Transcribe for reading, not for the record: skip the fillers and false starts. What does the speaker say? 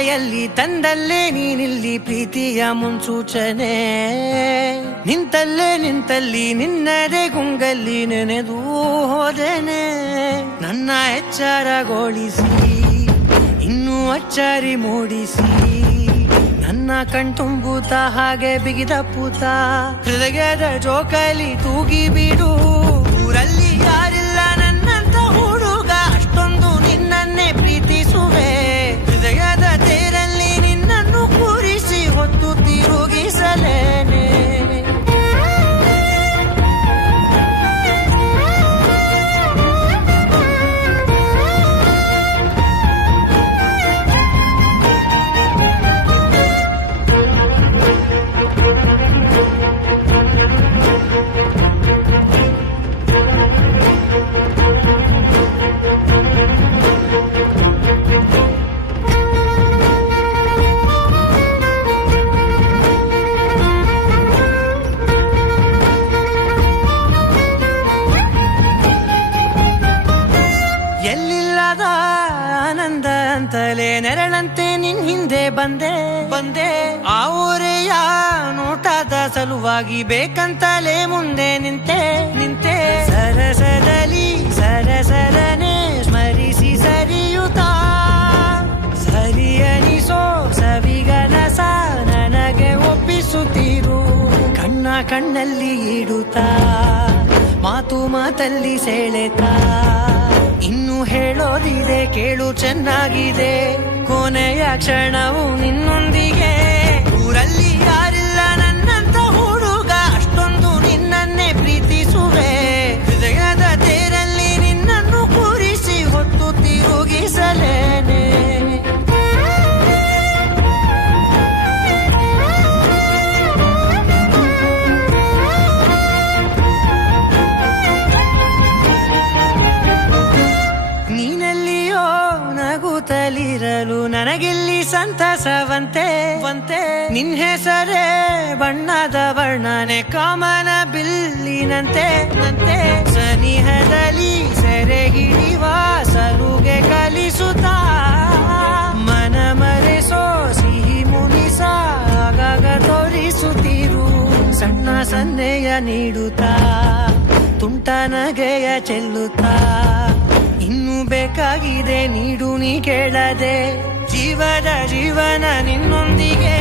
ಜೊತೆಯಲ್ಲಿ ತಂದಲ್ಲೇ ನೀನಿಲ್ಲಿ ಪ್ರೀತಿಯ ಮುನ್ಸೂಚನೆ. ನಿಂತಲ್ಲಿ ನಿನ್ನದೇ ಗುಂಗಲ್ಲಿ ನೆನೆದು ಹೋದೆನೆ. ನನ್ನ ಎಚ್ಚರಗೊಳಿಸಿ ಇನ್ನೂ ಅಚ್ಚರಿ ಮೂಡಿಸಿ, ನನ್ನ ಕಣ್ತುಂಬುತ್ತ ಹಾಗೆ ಬಿಗಿದ ಪೂತ ಹೃದಯದ ಜೋಕಾಲಿ ತೂಗಿ ಬಿಡು. ಊರಲ್ಲಿ ಯಾರಿಲ್ಲ ನನ್ನಂತ ಹುಡುಗ, ಅಷ್ಟೊಂದು ನಿನ್ನನ್ನೇ ಪ್ರೀತಿಸುವೆ. ಹೃದಯದ ತೇರಲ್ಲಿ ನಿನ್ನನ್ನು ಕೂರಿಸಿ ಹೊತ್ತು ತಿರುಗಿಸಲೇನೆ. ಎಲ್ಲಿಲ್ಲದ ಆನಂದ ಅಂತಲೇ ನೆರಳಂತೆ ನಿನ್ ಹಿಂದೆ ಬಂದೆ. ಆ ಊರೆಯ ನೋಟದ ಸಲುವಾಗಿ ಬೇಕಂತಲೇ ಮುಂದೆ ನಿಂತೆ. ಸರಸರನೆ ಸ್ಮರಿಸಿ ಸರಿಯುತ್ತಾ, ಸರಿಯನಿಸೋ ಸವಿಗನಸ ನನಗೆ ಒಪ್ಪಿಸುತ್ತೀರು. ಕಣ್ಣಲ್ಲಿ ಇಡುತ್ತಾ, ಮಾತಲ್ಲಿ ಸೆಳೆತಾ, ಇನ್ನು ಹೇಳೋದಿದೆ ಕೇಳು ಚೆನ್ನಾಗಿದೆ. ಕೊನೆಯ ಕ್ಷಣವು ನಿನ್ನೊಂದಿಗೆ. ಊರಲ್ಲಿ ಯಾರಿಲ್ಲ ನನ್ನಂತ ಹುಡುಗ, ಅಷ್ಟೊಂದು ನಿನ್ನನ್ನೇ ಪ್ರೀತಿಸುವೆ. ಹೃದಯದ ತೇರಲ್ಲಿ ನಿನ್ನನ್ನು ಕೂರಿಸಿ ಹೊತ್ತು ತಿರುಗಿಸಲೇನೆ. ನೀನೆಲ್ಲಿಯೋ ನಗುತ್ತಲಿರಲು ನನಗಿಲ್ಲಿ ಸಂತಸವಂತೆ. ನಿನ್ ಹೆಸರೇ ಬಣ್ಣದ ವರ್ಣನೆ ಕಾಮನ ಬಿಲ್ಲಿನಂತೆ. ಸನಿಹದಲ್ಲಿ ಸೆರೆ ಹಿಡಿಯುವ ಸಲುಗೆ ಕಲಿಸುತ್ತಾ, ಮನ ಮರೆಸೋ ಸಿಹಿ ಮುನಿಸ ಆಗಾಗ ತೋರಿಸುತ್ತೀರು. ಸಣ್ಣ ಸನ್ನೆಯ ನೀಡುತ್ತಾ, ತುಂಟ ನಗೆಯ ಚೆಲ್ಲುತ್ತಾ, ಇನ್ನು ಬೇಕಾಗಿದೆ ನೀಡು ನೀ ಕೇಳದೆ. ಜೀವನ ನಿನ್ನೊಂದಿಗೆ.